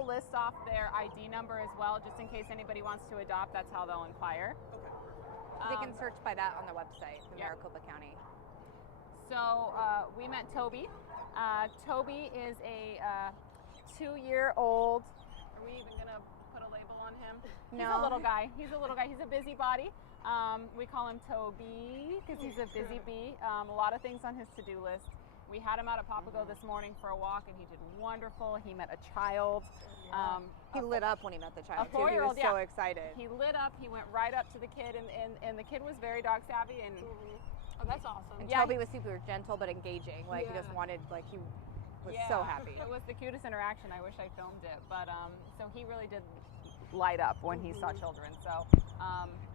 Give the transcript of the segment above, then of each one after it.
will list off their ID number as well, just in case anybody wants to adopt. That's how they'll inquire. They can search by that on the website, the Maricopa County. So we met Toby. Toby is a 2-year-old. Are we even gonna put a label on him? No. He's a little guy. He's a busybody. We call him Toby because he's a busy bee. A lot of things on his to-do list. We had him out at Papago this morning for a walk, and he did wonderful. He met a child. He lit up when he met the child, too. He was so excited. He lit up. He went right up to the kid, and the kid was very dog savvy. And oh, that's awesome. And Toby was super gentle but engaging. Like he just wanted, like he was so happy. It was the cutest interaction. I wish I filmed it, but so he really did light up when he saw children. So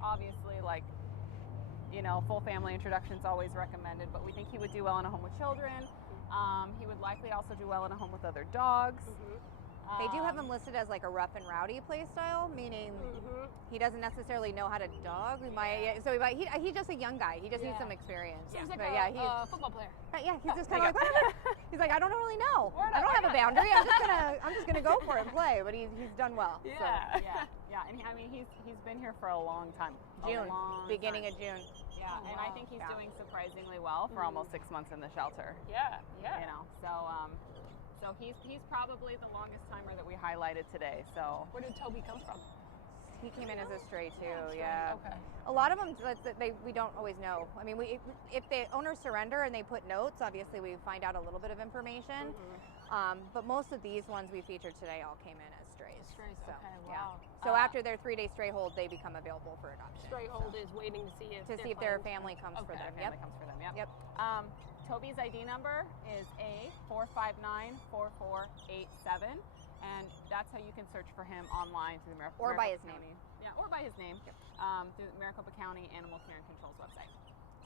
obviously, like, you know, full family introduction is always recommended, but we think he would do well in a home with children. He would likely also do well in a home with other dogs. They do have him listed as like a rough and rowdy play style, meaning he doesn't necessarily know how to dog. He's just a young guy. He just needs some experience. Seems like he's a football player. Yeah, he's just kind of like, whatever. He's like, I don't really know. I don't have a boundary. I'm just gonna go for it and play. But he's done well. Yeah, so. yeah. And I mean, he's been here for a long time. Beginning of June. Yeah, and I think he's doing surprisingly well for almost 6 months in the shelter. Yeah. You know, so he's probably the longest timer that we highlighted today. So where did Toby come from? He came in as a stray too. Okay. A lot of them we don't always know. I mean, if the owners surrender and they put notes, obviously we find out a little bit of information. But most of these ones we featured today all came in as strays. So, okay, wow. So after their 3-day stray hold, they become available for adoption. Stray hold is waiting to see if their family comes for them. Family comes for them. Yep. Toby's ID number is A4594487, and that's how you can search for him online through the Maricopa by his County. name. Yeah, or by his name. Through the Maricopa County Animal Care and Control's website.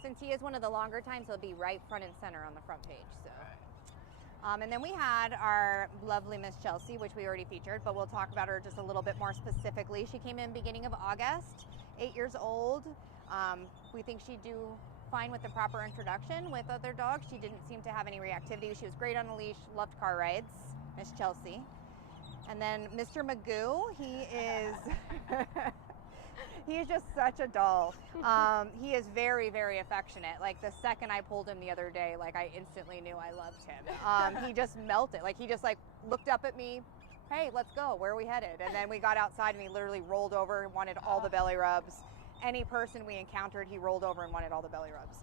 Since he is one of the longer times, he'll be right front and center on the front page. So. And then we had our lovely Miss Chelsea, which we already featured, but we'll talk about her just a little bit more specifically. She came in beginning of August, 8 years old. We think she'd do fine with the proper introduction with other dogs. She didn't seem to have any reactivity. She was great on a leash, loved car rides, Miss Chelsea. And then Mr. Magoo, he is just such a doll. He is very, very affectionate. Like the second I pulled him the other day, like I instantly knew I loved him. He just melted. Like he just like looked up at me, hey, let's go, where are we headed? And then we got outside and he literally rolled over and wanted all the belly rubs. Any person we encountered, he rolled over and wanted all the belly rubs.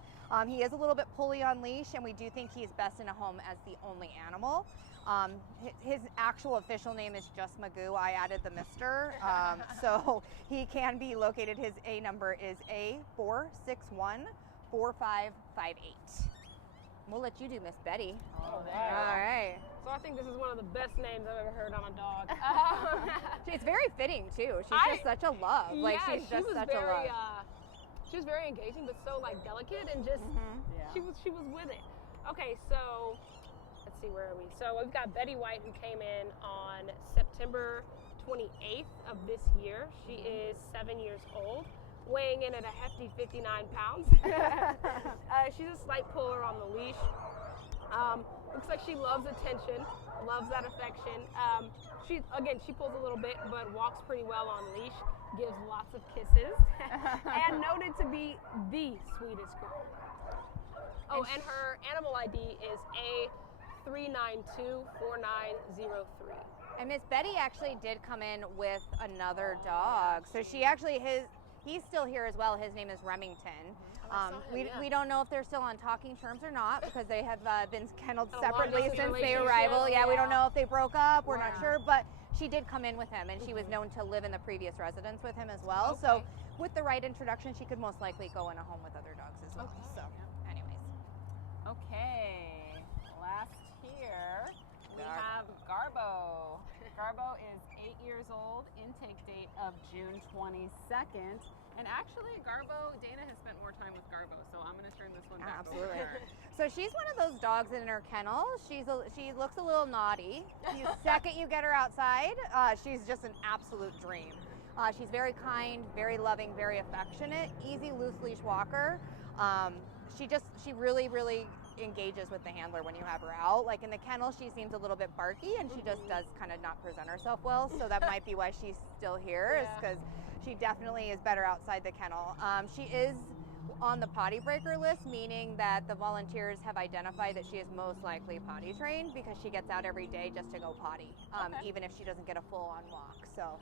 He is a little bit pulley on leash, and we do think he's best in a home as the only animal. His actual official name is just Magoo. I added the Mr. So he can be located. His A number is A4614558. We'll let you do Miss Betty. All right. So I think this is one of the best names I've ever heard on a dog. It's very fitting too. She's just such a love. Like she's just such a love. She was very engaging, but so like delicate and just she was with it. Okay, so let's see, where are we? So we've got Betty White, who came in on September 28th of this year. She is 7 years old, weighing in at a hefty 59 pounds. She's a slight puller on the leash. Looks like she loves attention, loves that affection. She pulls a little bit, but walks pretty well on leash, gives lots of kisses, and noted to be the sweetest girl. Oh, and her animal ID is A3924903. And Miss Betty actually did come in with another dog. So she actually, he's still here as well. His name is Remington. We don't know if they're still on talking terms or not, because they have been kenneled separately since their arrival. Yeah, we don't know if they broke up. We're not sure, but she did come in with him, and she was known to live in the previous residence with him as well. So with the right introduction, she could most likely go in a home with other dogs as well. So anyways. Okay, last here we have Garbo. Garbo is 8 years old, intake date of June 22nd. And actually, Garbo, Dana has spent more time with Garbo, so I'm going to turn this one back over to her. So she's one of those dogs in her kennel. She looks a little naughty. The second you get her outside, she's just an absolute dream. She's very kind, very loving, very affectionate, easy loose leash walker. She really, really engages with the handler when you have her out. Like in the kennel, she seems a little bit barky, and she just does kind of not present herself well. So that might be why she's still here, is because she definitely is better outside the kennel. She is on the potty breaker list, meaning that the volunteers have identified that she is most likely potty trained because she gets out every day just to go potty, even if she doesn't get a full-on walk. So,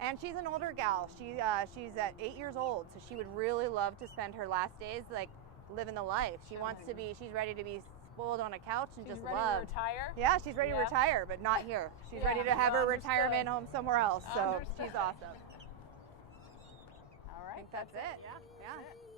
and she's an older gal. She's at 8 years old, so she would really love to spend her last days like living the life. She wants to be. She's ready to be spoiled on a couch and just ready love. to retire. Yeah, she's ready to retire, but not here. She's ready to have her retirement home somewhere else. So she's awesome. All right, I think that's it. Yeah. Yeah.